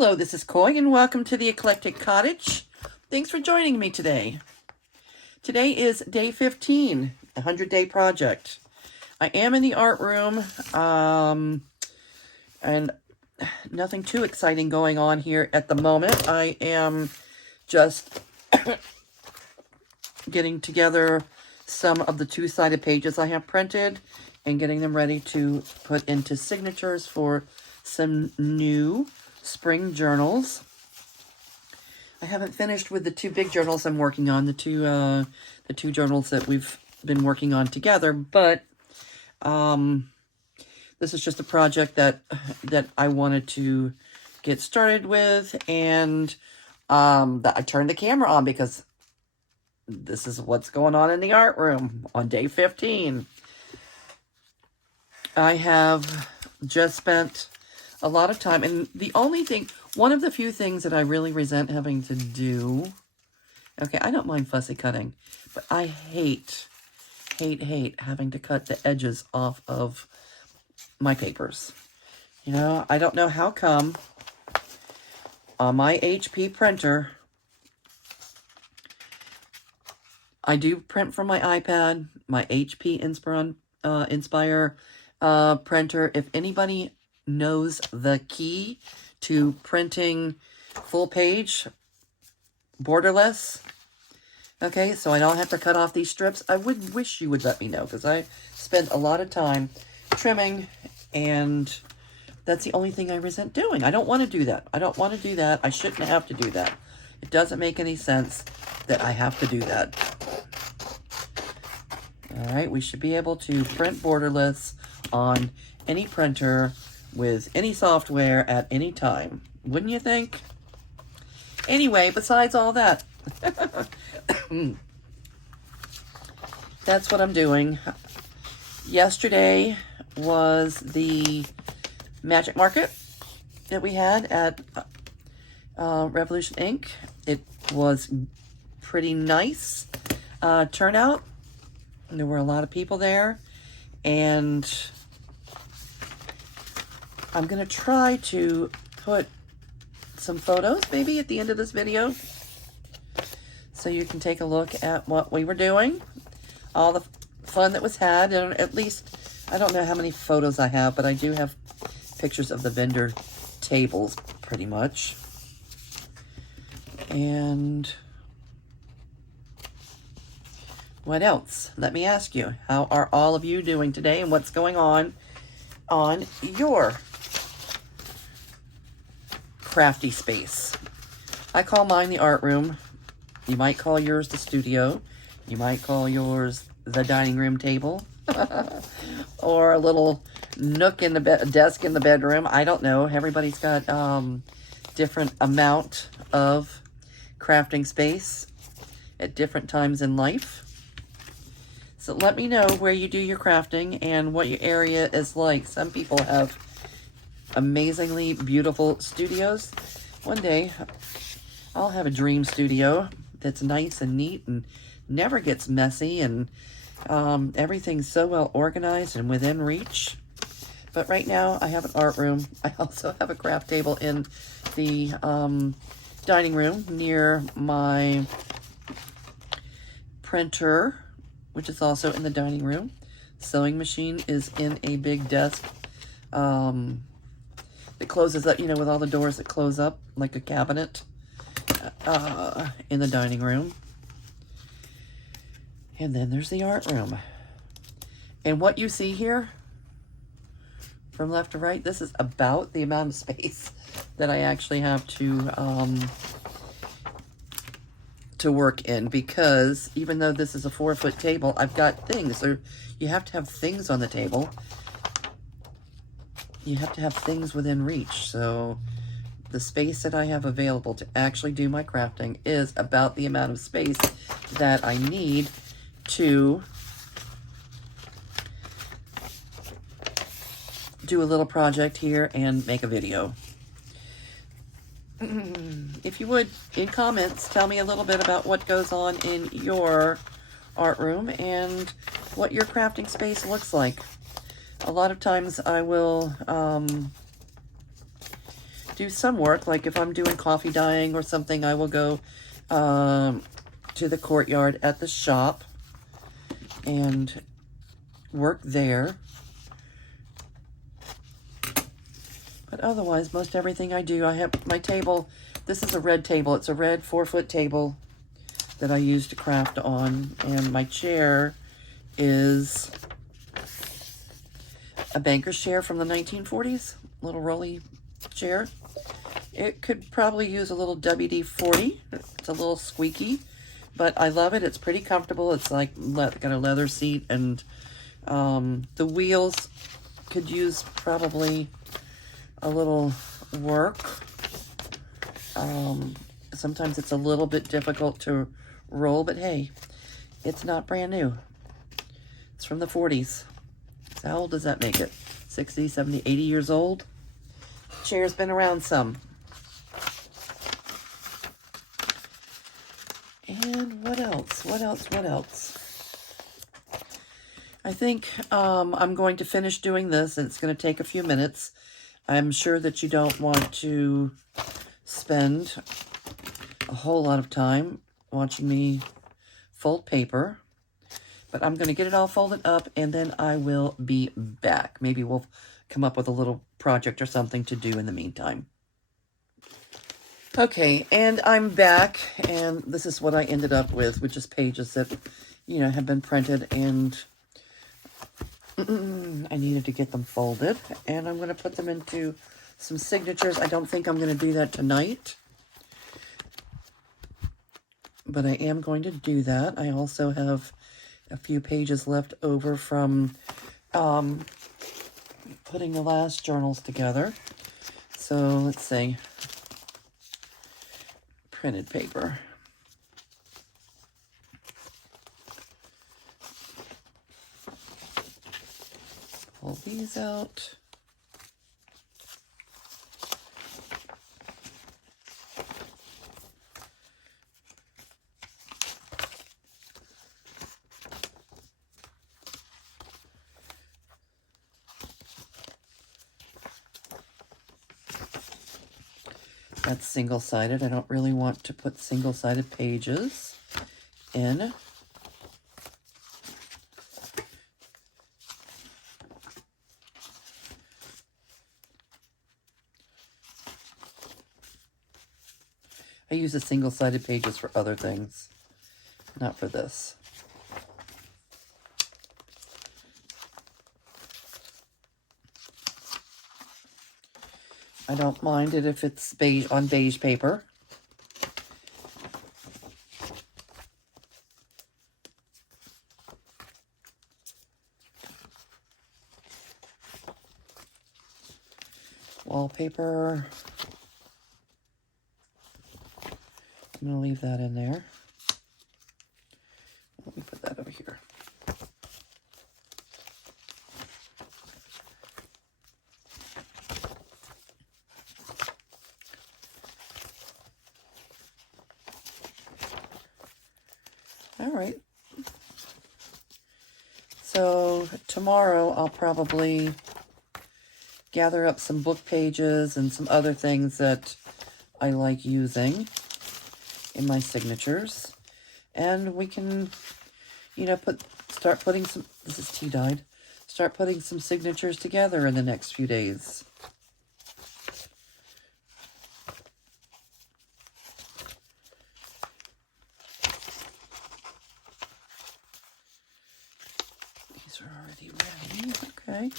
Hello, this is Coy, and welcome to the Eclectic Cottage. Thanks for joining me today. Today is day 15, a 100-day project. I am in the art room, and nothing too exciting going on here at the moment. I am just getting together some of the two-sided pages I have printed and getting them ready to put into signatures for some new spring journals. I haven't finished with the two big journals I'm working on, the two journals that we've been working on together, but this is just a project that I wanted to get started with, and that I turned the camera on because this is what's going on in the art room on day 15. I have just spent a lot of time, and the only thing, one of the few things that I really resent having to do, okay, I don't mind fussy cutting, but I hate having to cut the edges off of my papers. You know, I don't know how come on my HP printer, I do print from my iPad, my HP Inspire printer. If anybody knows the key to printing full page borderless, okay, so I don't have to cut off these strips, I would wish you would let me know, because I spent a lot of time trimming, and that's the only thing I resent doing. I don't want to do that. I don't want to do that. I shouldn't have to do that. It doesn't make any sense that I have to do that. All right, we should be able to print borderless on any printer with any software at any time. Wouldn't you think? Anyway, besides all that, that's what I'm doing. Yesterday was the Magic Market that we had at Revolution Inc. It was pretty nice turnout. There were a lot of people there, and I'm going to try to put some photos maybe at the end of this video so you can take a look at what we were doing, all the fun that was had, and at least, I don't know how many photos I have, but I do have pictures of the vendor tables pretty much. And what else? Let me ask you, how are all of you doing today, and what's going on your crafty space? I call mine the art room. You might call yours the studio. You might call yours the dining room table. Or a little nook in the desk in the bedroom. I don't know. Everybody's got different amount of crafting space at different times in life. So let me know where you do your crafting and what your area is like. Some people have amazingly beautiful studios. One day, I'll have a dream studio that's nice and neat and never gets messy, and everything's so well organized and within reach. But right now, I have an art room. I also have a craft table in the dining room near my printer, which is also in the dining room. Sewing machine is in a big desk that closes up, you know, with all the doors that close up like a cabinet in the dining room. And then there's the art room. And what you see here from left to right, this is about the amount of space that I actually have to work in, because even though this is a 4-foot table, I've got things. So you have to have things on the table. You have to have things within reach. So the space that I have available to actually do my crafting is about the amount of space that I need to do a little project here and make a video. If you would, in comments, tell me a little bit about what goes on in your art room and what your crafting space looks like. A lot of times I will do some work. Like if I'm doing coffee dyeing or something, I will go to the courtyard at the shop and work there. But otherwise, most everything I do, I have my table. This is a red table. It's a red 4-foot table that I use to craft on. And my chair is a banker's chair from the 1940s. Little rolly chair. It could probably use a little WD-40. It's a little squeaky, but I love it. It's pretty comfortable. It's like got a leather seat, and the wheels could use probably a little work. Sometimes it's a little bit difficult to roll, but hey, it's not brand new. It's from the 40s. So how old does that make it? 60, 70, 80 years old? Chair's been around some. And what else? What else? I think I'm going to finish doing this, and it's going to take a few minutes. I'm sure that you don't want to spend a whole lot of time watching me fold paper, but I'm going to get it all folded up, and then I will be back. Maybe we'll come up with a little project or something to do in the meantime. Okay, and I'm back, and this is what I ended up with just pages that, have been printed, and I needed to get them folded, and I'm going to put them into some signatures. I don't think I'm going to do that tonight, but I am going to do that. I also have a few pages left over from putting the last journals together. So let's see. Printed paper. Pull these out. That's single-sided. I don't really want to put single-sided pages in. I use the single-sided pages for other things, not for this. I don't mind it if it's beige on beige paper. Wallpaper. I'm going to leave that in there. Let me put that over here. All right. So tomorrow I'll probably gather up some book pages and some other things that I like using in my signatures. And we can, start putting some, this is tea dyed, start putting some signatures together in the next few days. These are already ready, okay.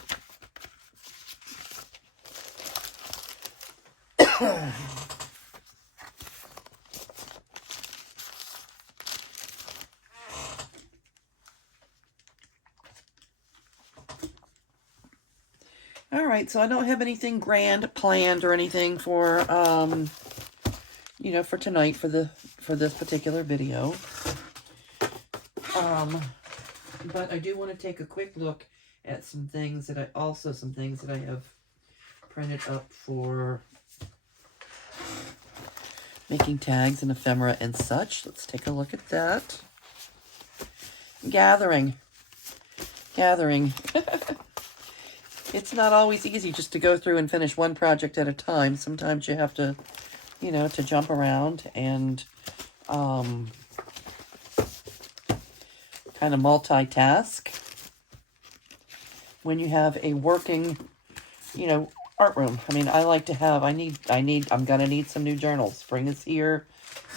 All right, so I don't have anything grand planned or anything for, for tonight for this particular video. But I do want to take a quick look at some things that I have printed up for making tags and ephemera and such. Let's take a look at that. Gathering. it's not always easy just to go through and finish one project at a time. Sometimes you have to, you know, to jump around and kind of multitask when you have a working, you know, art room. I mean, I like to have, I'm gonna need some new journals. Spring is here,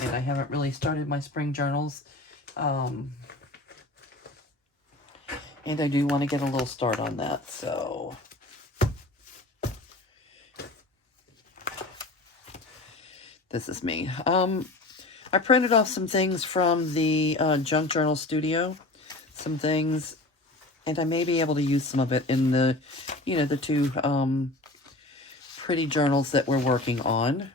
and I haven't really started my spring journals. And I do want to get a little start on that, so. This is me. I printed off some things from the Junk Journal Studio. Some things, and I may be able to use some of it in the, you know, the two pretty journals that we're working on.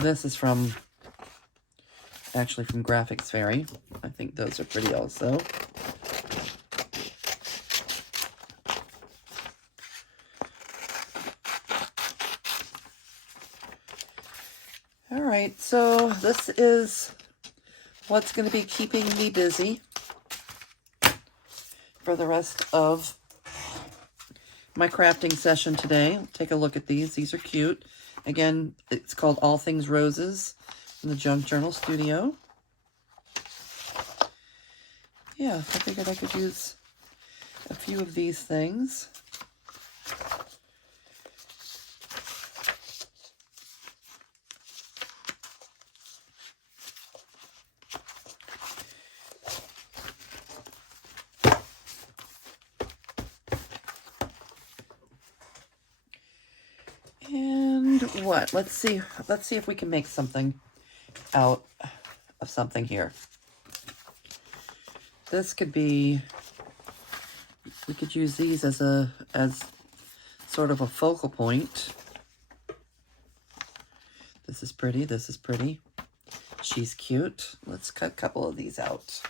This is from, actually from Graphics Fairy. I think those are pretty also. All right, so this is what's going to be keeping me busy for the rest of my crafting session today. Take a look at these. These are cute. Again, it's called All Things Roses from the Junk Journal Studio. Yeah, I figured I could use a few of these things. And what? Let's see if we can make something out of something here. This could be, we could use these as sort of a focal point. This is pretty, this is pretty. She's cute. Let's cut a couple of these out.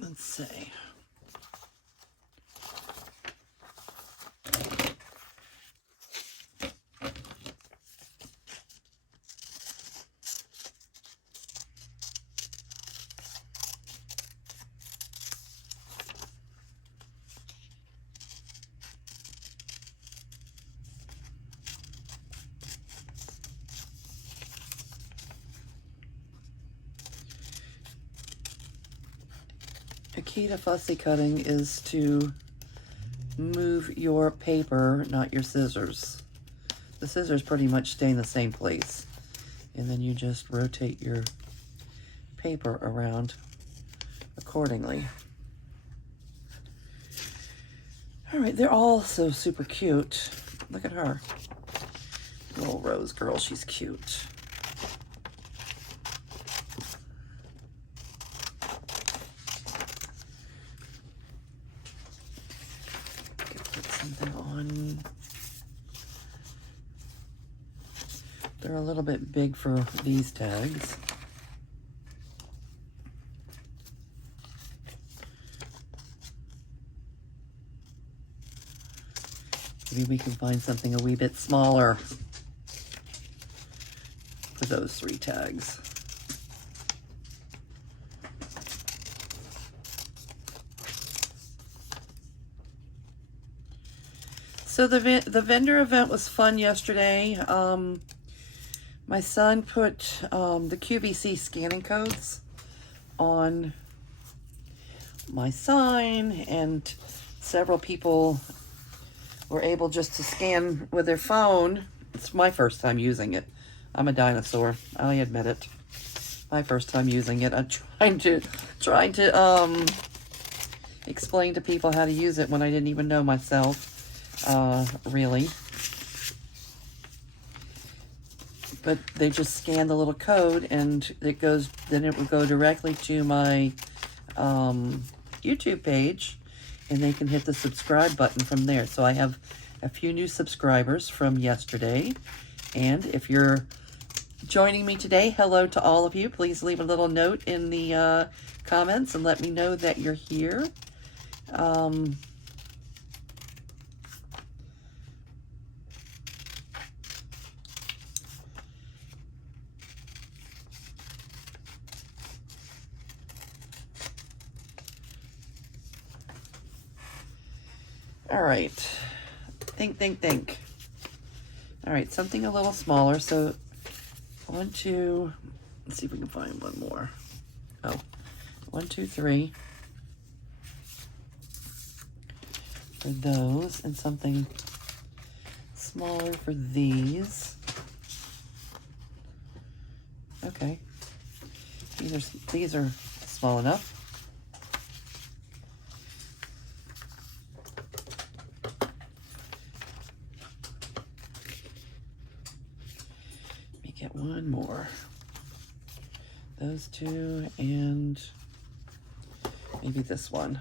Let's see. The key to fussy cutting is to move your paper, not your scissors. The scissors pretty much stay in the same place. And then you just rotate your paper around accordingly. All right, they're all so super cute. Look at her. Little Rose girl, she's cute. On. They're a little bit big for these tags. Maybe we can find something a wee bit smaller for those 3 tags. So the vendor event was fun yesterday. My son put the QVC scanning codes on my sign, and several people were able just to scan with their phone. It's my first time using it. I'm a dinosaur, I admit it. My first time using it. I'm trying to explain to people how to use it when I didn't even know myself. Really. but they just scan the little code and it goes, then it would go directly to my YouTube page, and they can hit the subscribe button from there. So I have a few new subscribers from yesterday, and if you're joining me today, hello to all of you. Please leave a little note in the comments and let me know that you're here. All right, think. All right, something a little smaller. So one, two, let's see if we can find one more. Oh, 1, 2, 3 for those, and something smaller for these. Okay, these are small enough. Let me get one more. Those two, and maybe this one.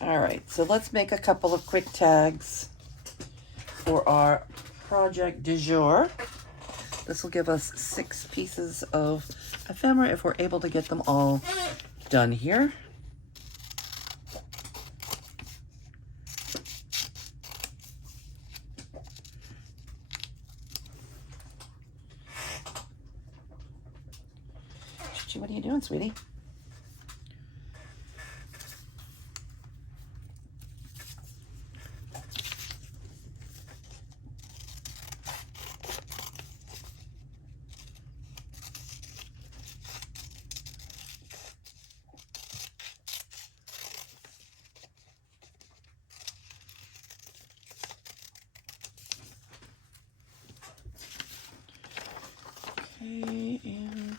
All right, so let's make a couple of quick tags for our project du jour. This will give us 6 pieces of ephemera if we're able to get them all done here. What are you doing, sweetie? Okay, and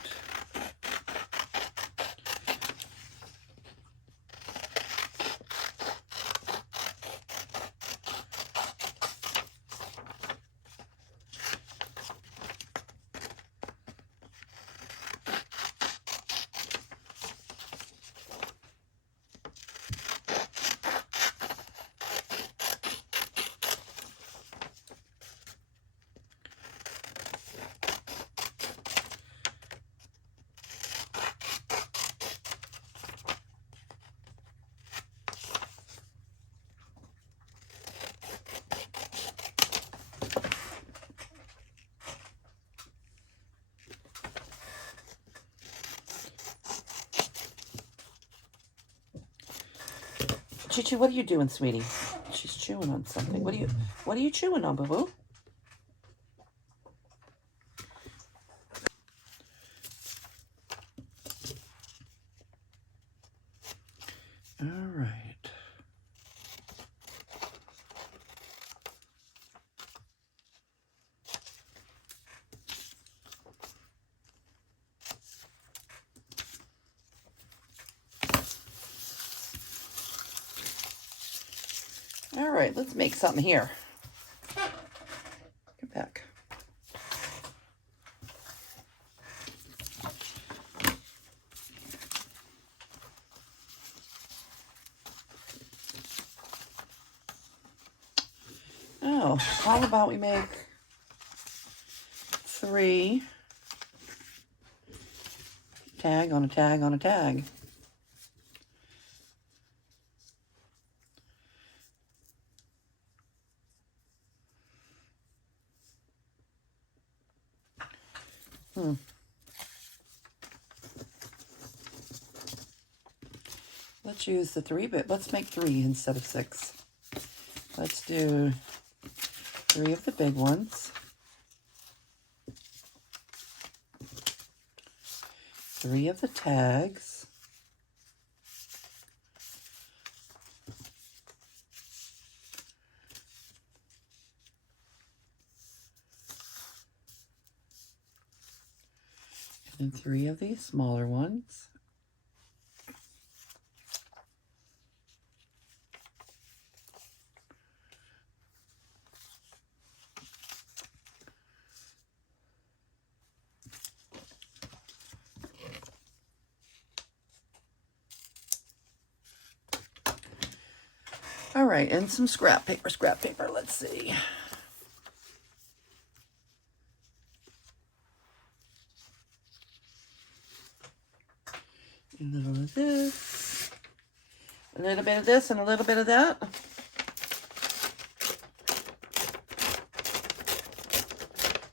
Chi-Chi, what are you doing, sweetie? She's chewing on something. What are you chewing on, boo-boo? All right. All right, let's make something here. Get back. Oh, how about we make 3 tag on a tag on a tag. Let's use the 3-bit. Let's make 3 instead of 6. Let's do 3 of the big ones. 3 of the tags. And 3 of these smaller ones. All right, and some scrap paper, let's see. A little of this, a little bit of this, and a little bit of that.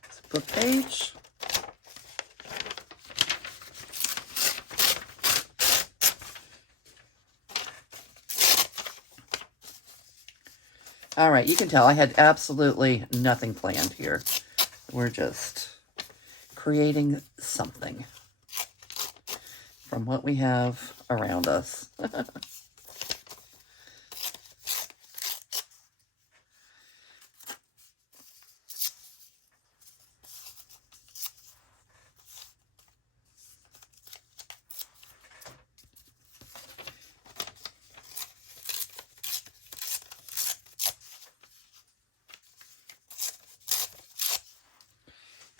It's a book page. All right, you can tell I had absolutely nothing planned here. We're just creating something from what we have around us.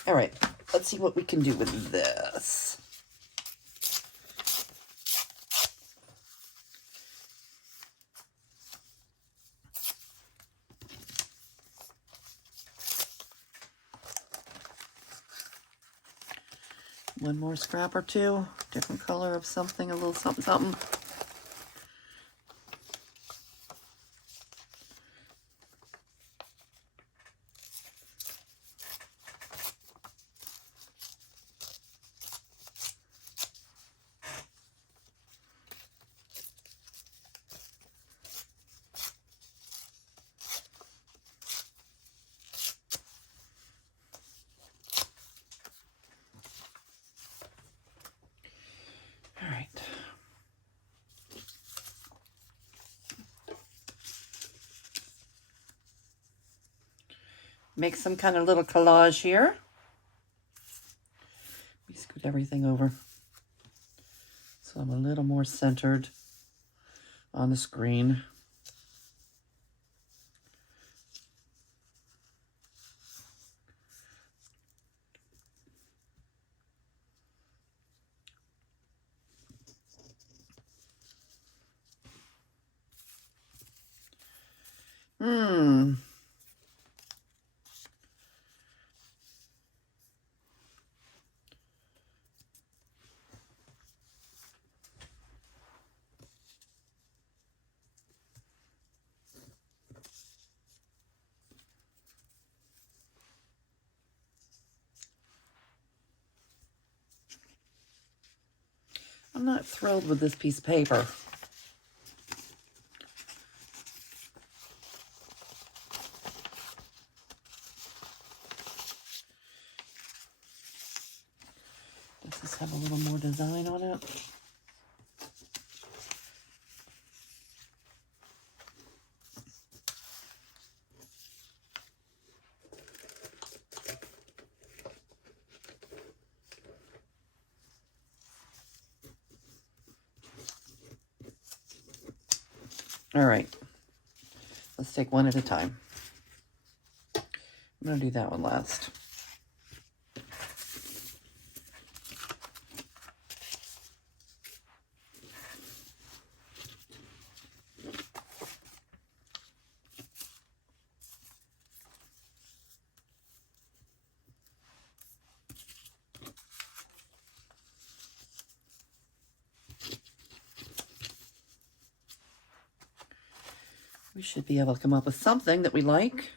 All right, let's see what we can do with this. One more scrap or two, different color of something, a little something, something. All right. Make some kind of little collage here. Let me scoot everything over so I'm a little more centered on the screen. I'm not thrilled with this piece of paper. Does this have a little more design on it? All right, let's take one at a time. I'm gonna do that one last. We should be able to come up with something that we like.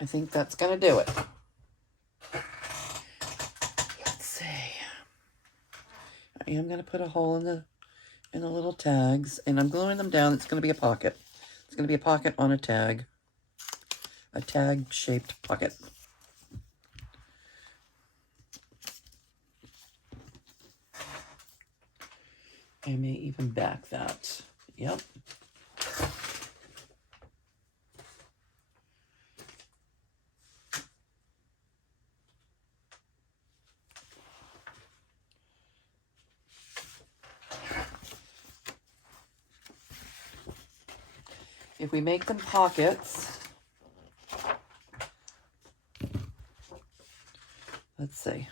I think that's gonna do it. Let's see. I am gonna put a hole in the little tags, and I'm gluing them down. It's gonna be a pocket. It's gonna be a pocket on a tag shaped pocket. I may even back that. Yep. If we make them pockets, see.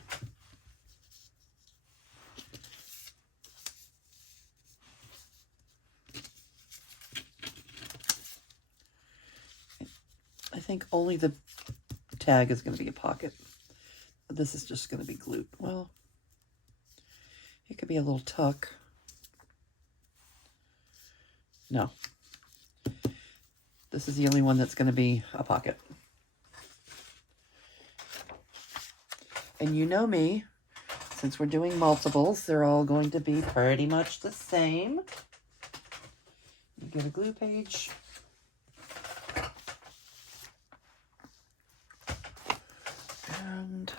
I think only the tag is going to be a pocket. This is just going to be glued. Well, it could be a little tuck. No. This is the only one that's going to be a pocket. And you know me, since we're doing multiples, they're all going to be pretty much the same. You get a glue page. And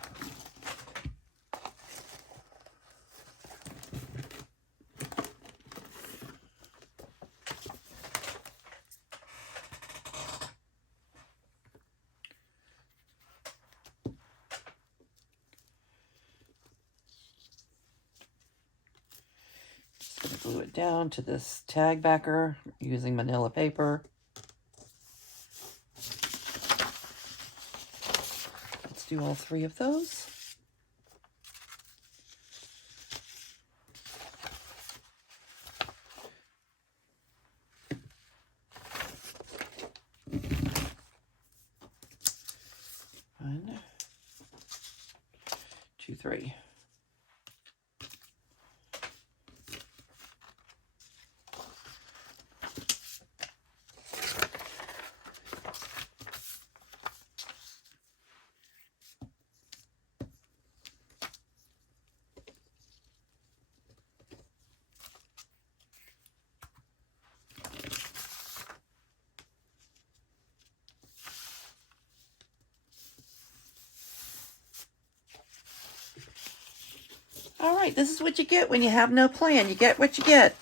just going to glue it down to this tag backer using manila paper. Let's do all 3 of those. One, 2, 3. All right, this is what you get when you have no plan. You get what you get.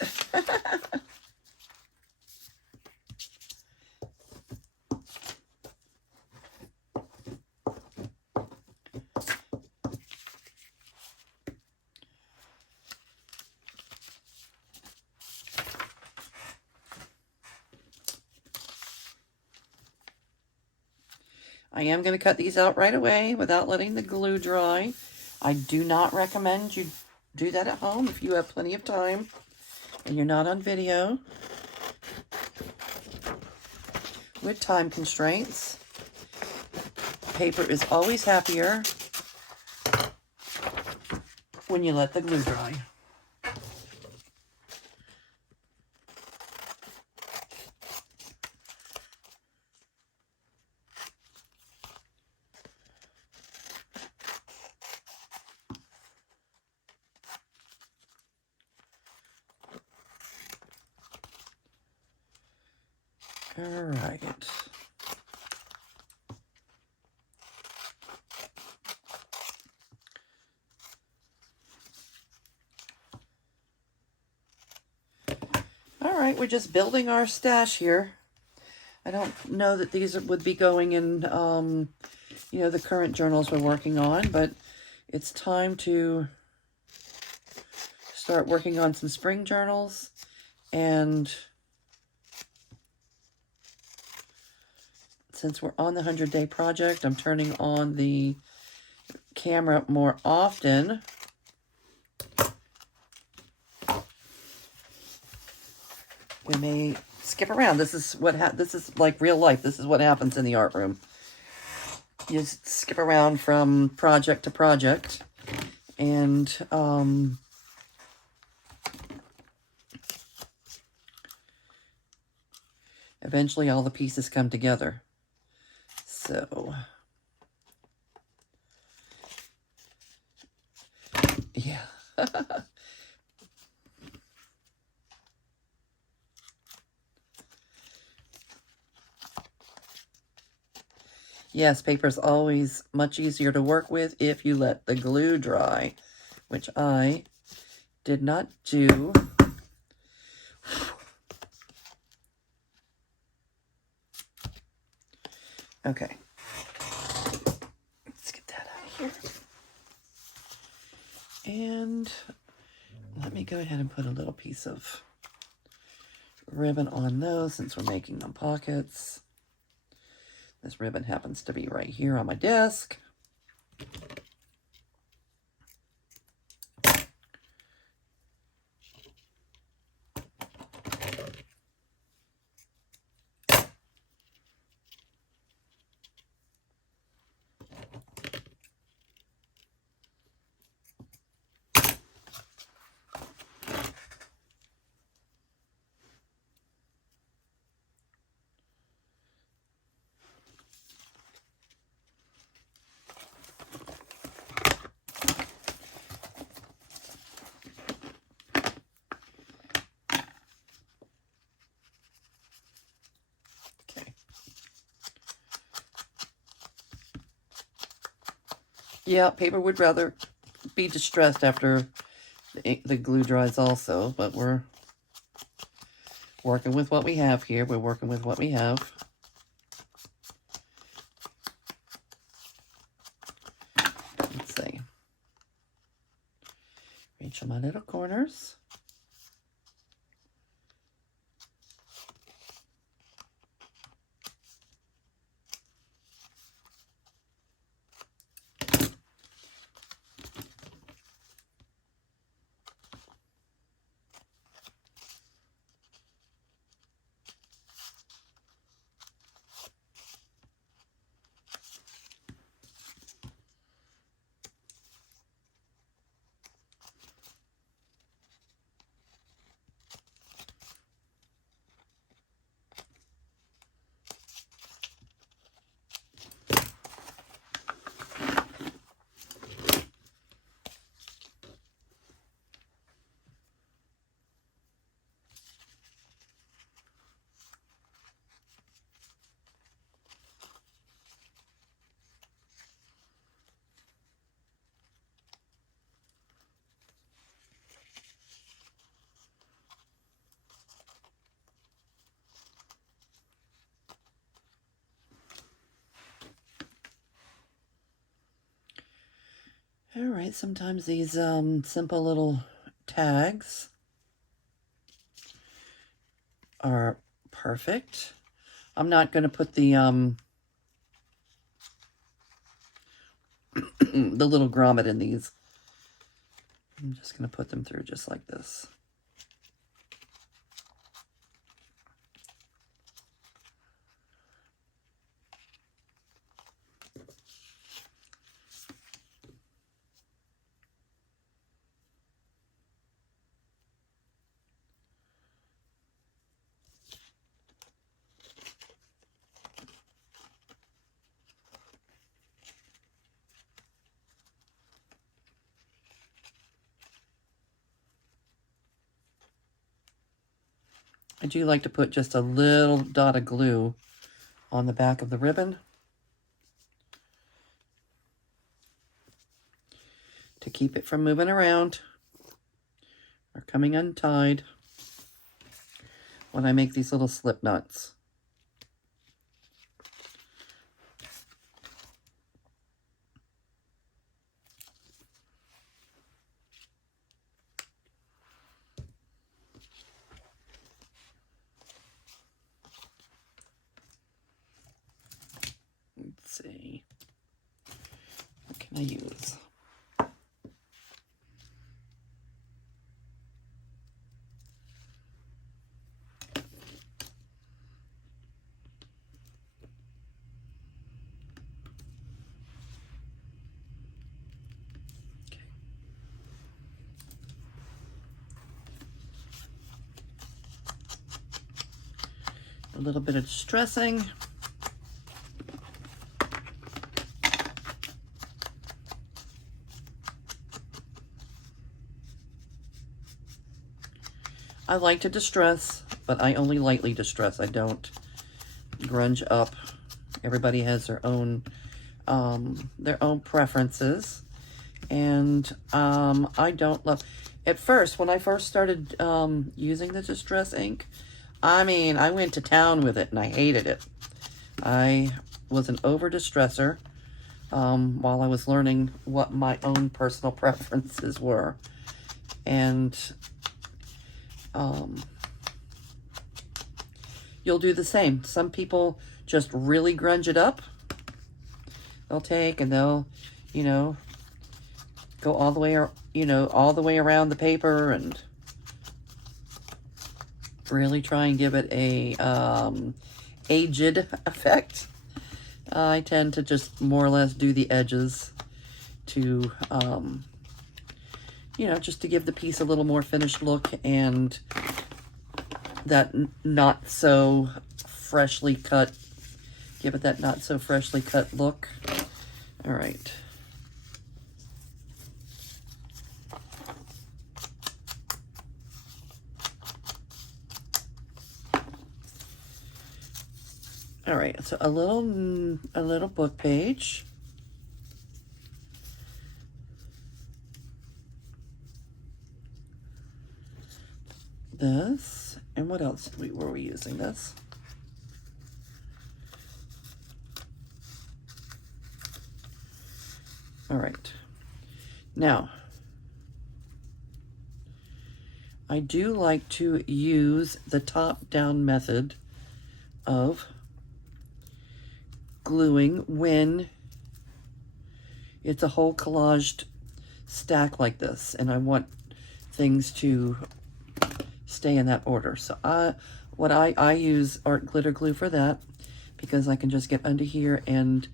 I am going to cut these out right away without letting the glue dry. I do not recommend you do that at home if you have plenty of time and you're not on video with time constraints. Paper is always happier when you let the glue dry. All right. All right, we're just building our stash here. I don't know that these would be going in, you know, the current journals we're working on, but it's time to start working on some spring journals. And since we're on the 100-day project, I'm turning on the camera more often. We may skip around. This is like real life. This is what happens in the art room. You just skip around from project to project, and eventually all the pieces come together. So, yeah. Yes, paper is always much easier to work with if you let the glue dry, which I did not do. Okay. Let's get that out of here. And let me go ahead and put a little piece of ribbon on those since we're making them pockets. This ribbon happens to be right here on my desk. Yeah, paper would rather be distressed after the glue dries also, but we're working with what we have here. We're working with what we have. Let's see. Reach on my little corners. All right, sometimes these simple little tags are perfect. I'm not going to put the the little grommet in these. I'm just going to put them through just like this. I do like to put just a little dot of glue on the back of the ribbon to keep it from moving around or coming untied when I make these little slip knots. Let's see. What can I use? A little bit of distressing. I like to distress, but I only lightly distress. I don't grunge up. Everybody has their own preferences, and I don't love. At first, when I first started using the distress ink, I mean, I went to town with it, and I hated it. I was an over distresser while I was learning what my own personal preferences were, and you'll do the same. Some people just really grunge it up. They'll take and they'll, you know, go all the way, all the way around the paper and really try and give it a aged effect. I tend to just more or less do the edges to, just to give the piece a little more finished look and that not so freshly cut, give it that not so freshly cut look. All right. All right, so a little book page. this. And what else were we using this? All right. Now, I do like to use the top-down method of gluing when it's a whole collaged stack like this, and I want things to stay in that order. So I use art glitter glue for that, because I can just get under here and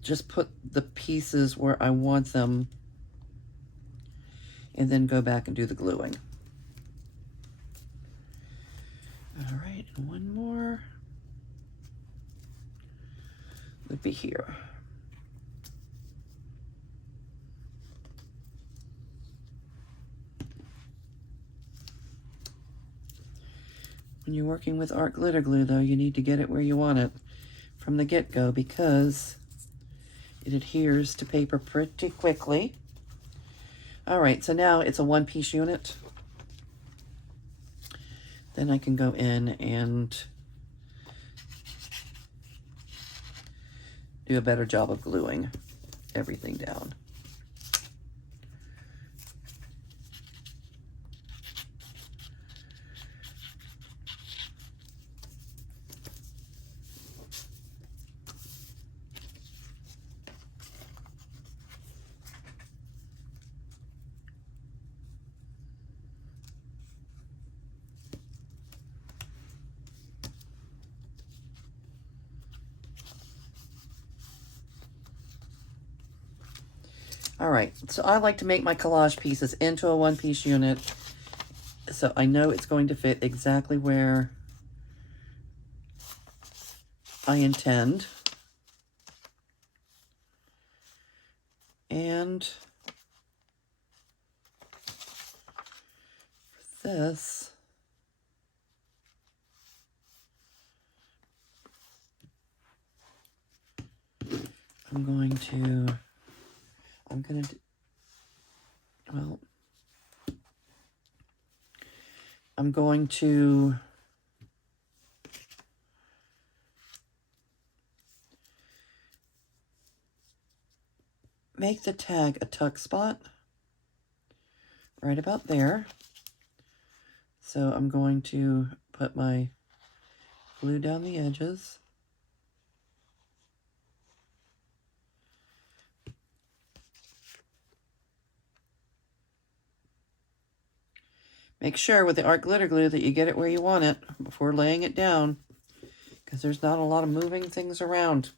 just put the pieces where I want them and then go back and do the gluing. All right, and one more would be here. When you're working with art glitter glue, though, you need to get it where you want it from the get-go, because it adheres to paper pretty quickly. All right, so now it's a one-piece unit. Then I can go in and do a better job of gluing everything down. All right, so I like to make my collage pieces into a one-piece unit, so I know it's going to fit exactly where I intend. And for this, I'm going to make the tag a tuck spot right about there. So I'm going to put my glue down the edges. Make sure with the art glitter glue that you get it where you want it before laying it down, because there's not a lot of moving things around.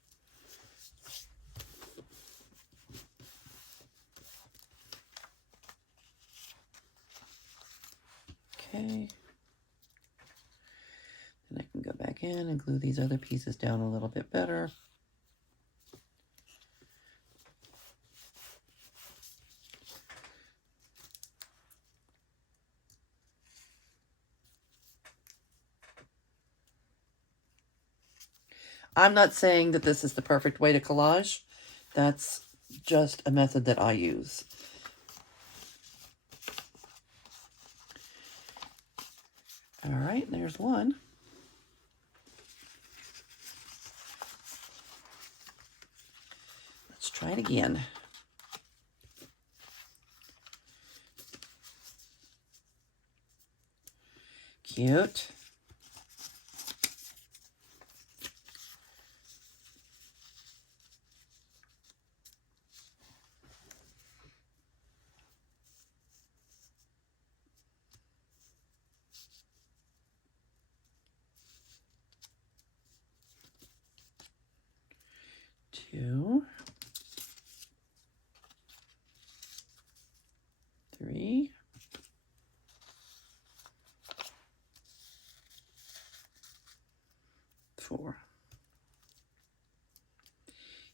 Okay. Then I can go back in and glue these other pieces down a little bit better. I'm not saying that this is the perfect way to collage. That's just a method that I use. All right, there's one. Let's try it again. Cute. Two, three, four.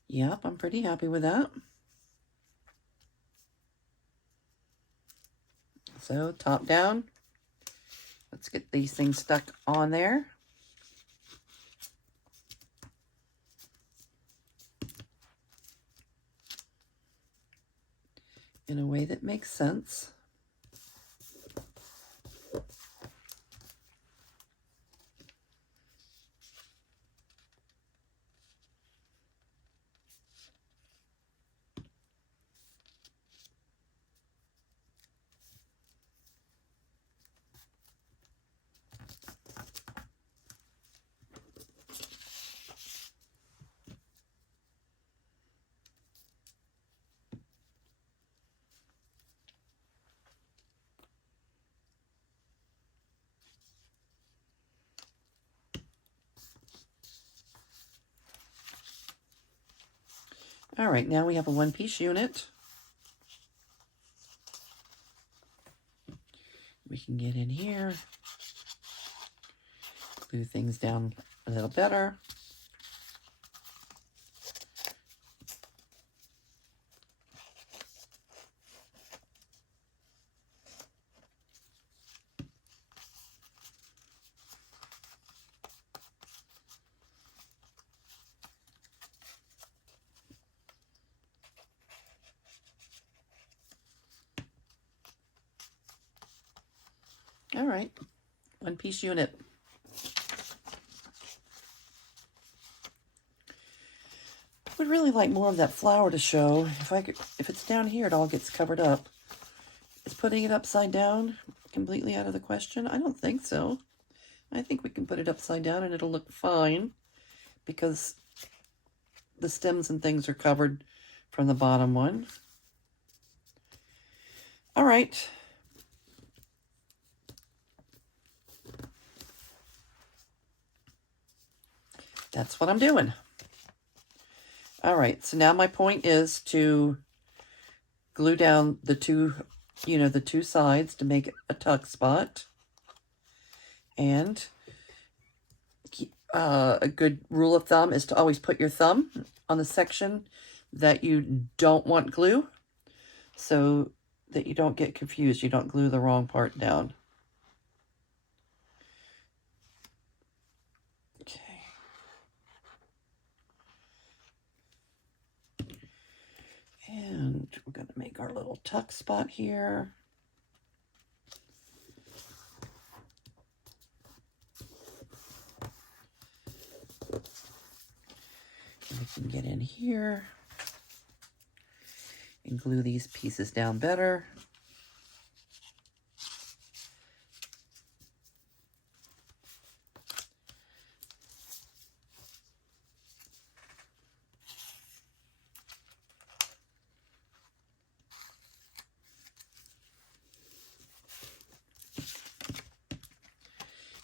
Yep, I'm pretty happy with that. So top down, let's get these things stuck on there. in a way that makes sense. All right, now we have a one-piece unit. We can get in here, glue things down a little better. All right, one-piece unit. I would really like more of that flower to show. If it's down here, it all gets covered up. Is putting it upside down completely out of the question? I don't think so. I think we can put it upside down and it'll look fine because the stems and things are covered from the bottom one. All right. That's what I'm doing. All right, so now my point is to glue down the two, the two sides to make a tuck spot. And a good rule of thumb is to always put your thumb on the section that you don't want glue so that you don't get confused. You don't glue the wrong part down. Okay. And we're going to make our little tuck spot here. And we can get in here and glue these pieces down better.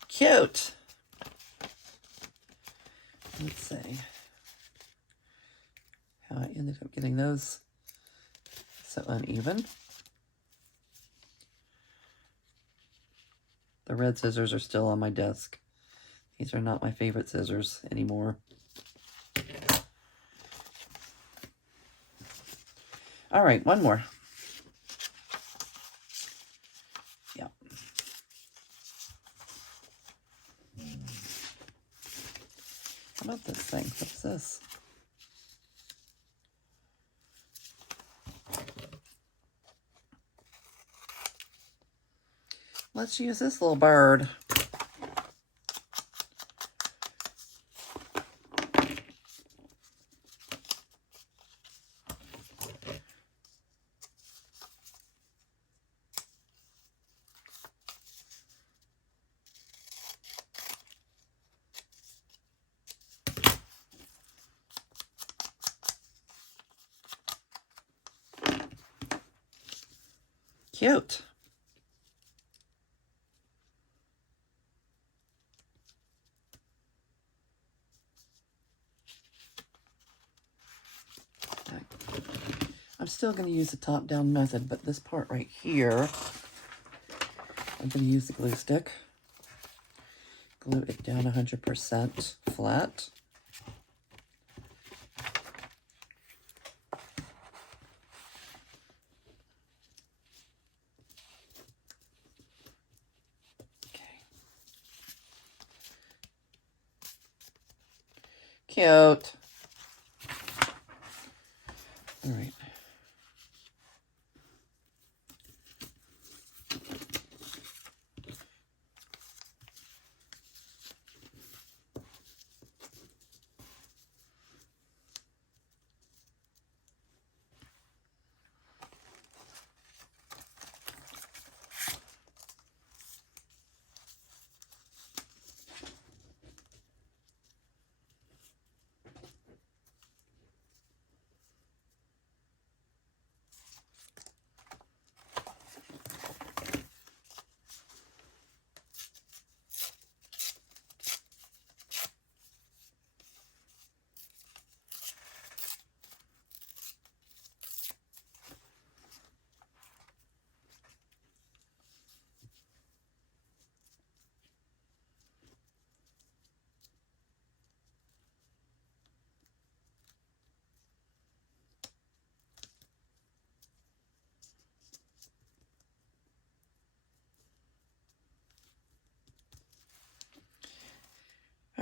Cute. Let's see how I ended up getting those so uneven. The red scissors are still on my desk. These are not my favorite scissors anymore. All right, one more. Yeah. How about this thing? What's this? Let's use this little bird. Cute. I'm still going to use the top-down method, but this part right here, I'm going to use the glue stick. Glue it down 100% flat. Cute. All right.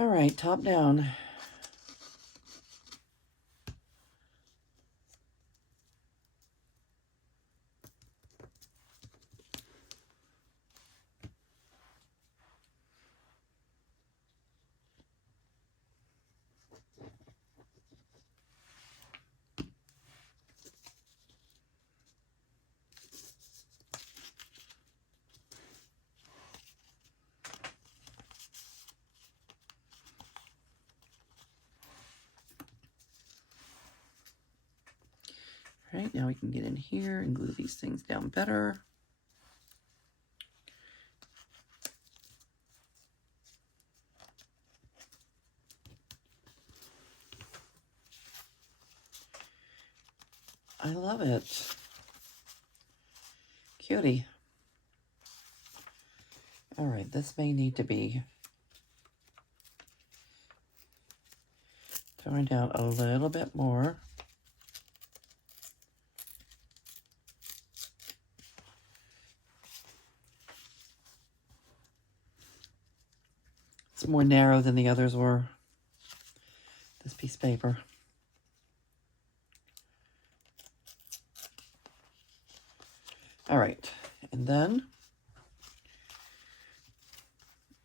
All right, top down. All right, now we can get in here and glue these things down better. I love it. Cutie. All right, this may need to be turned out a little bit more. It's more narrow than the others were, this piece of paper. All right, and then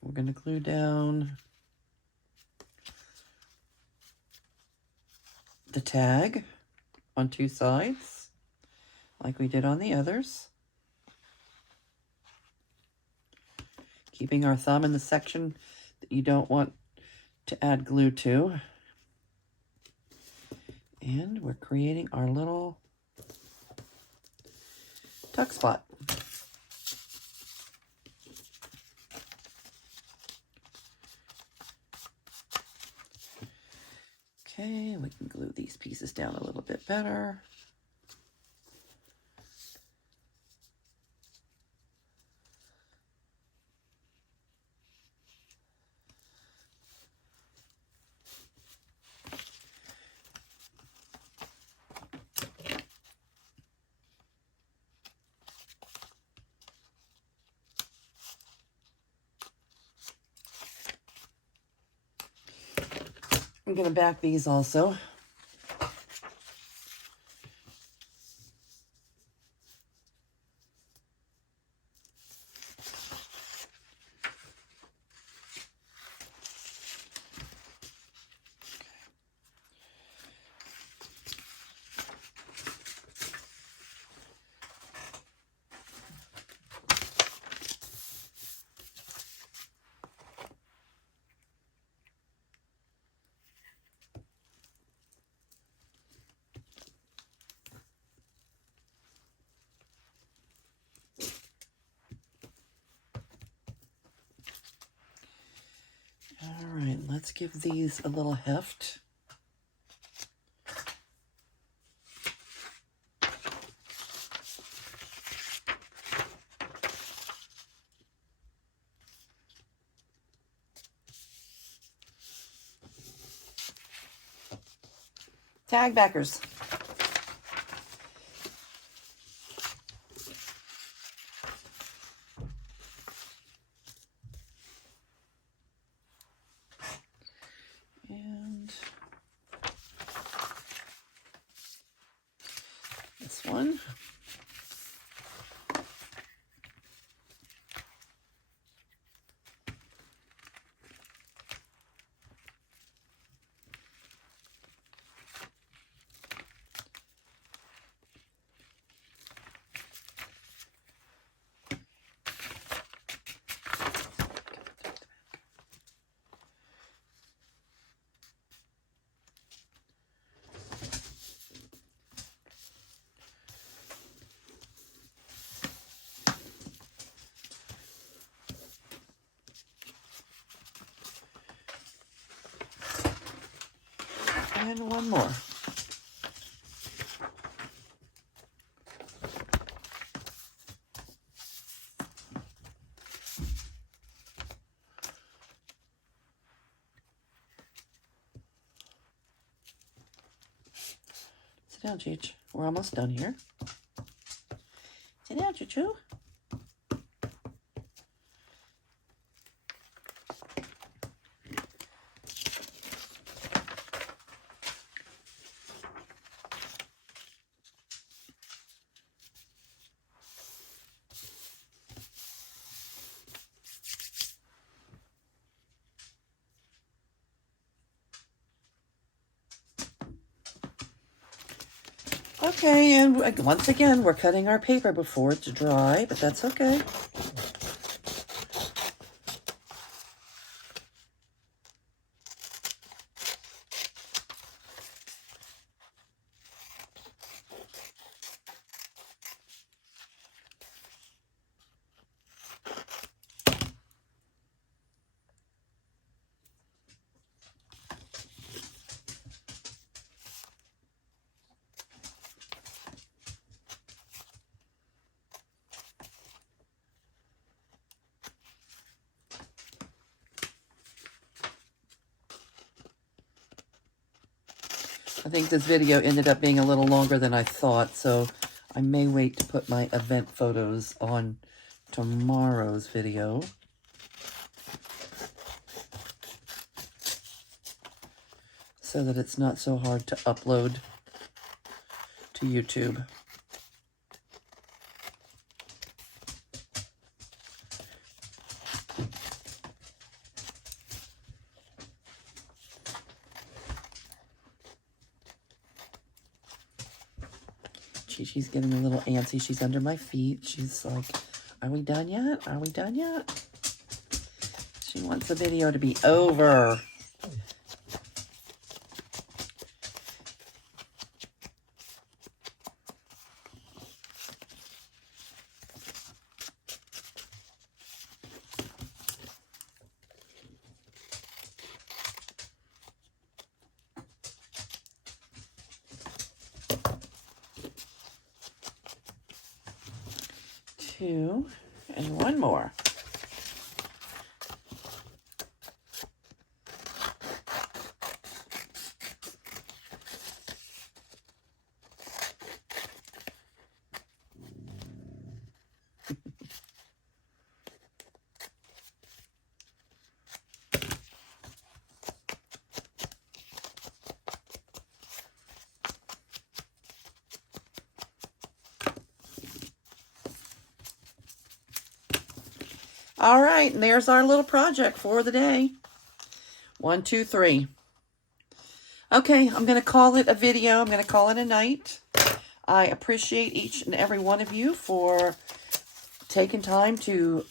we're going to glue down the tag on two sides, like we did on the others. Keeping our thumb in the section that you don't want to add glue to. And we're creating our little tuck spot. Okay, we can glue these pieces down a little bit better. I'm going to back these also. All right, let's give these a little heft. Tag backers. And this one. And one more. Sit down, Cheech. We're almost done here. Sit down, Choo-Choo. Okay, and once again, we're cutting our paper before it's dry, but that's okay. I think this video ended up being a little longer than I thought, so I may wait to put my event photos on tomorrow's video. So that it's not so hard to upload to YouTube. She's getting a little antsy. She's under my feet. She's like, are we done yet? Are we done yet? She wants the video to be over. Two, and one more. All right, and there's our little project for the day. 1, 2, 3. Okay, I'm going to call it a video. I'm going to call it a night. I appreciate each and every one of you for taking time to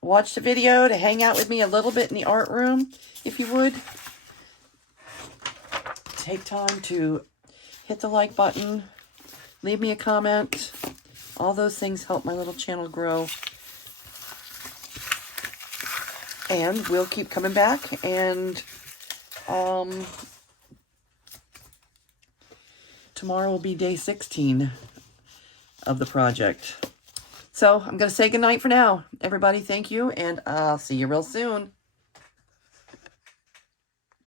watch the video, to hang out with me a little bit in the art room, if you would. Take time to hit the like button, leave me a comment. All those things help my little channel grow. And we'll keep coming back, and tomorrow will be day 16 of the project. So I'm going to say goodnight for now. Everybody, thank you, and I'll see you real soon.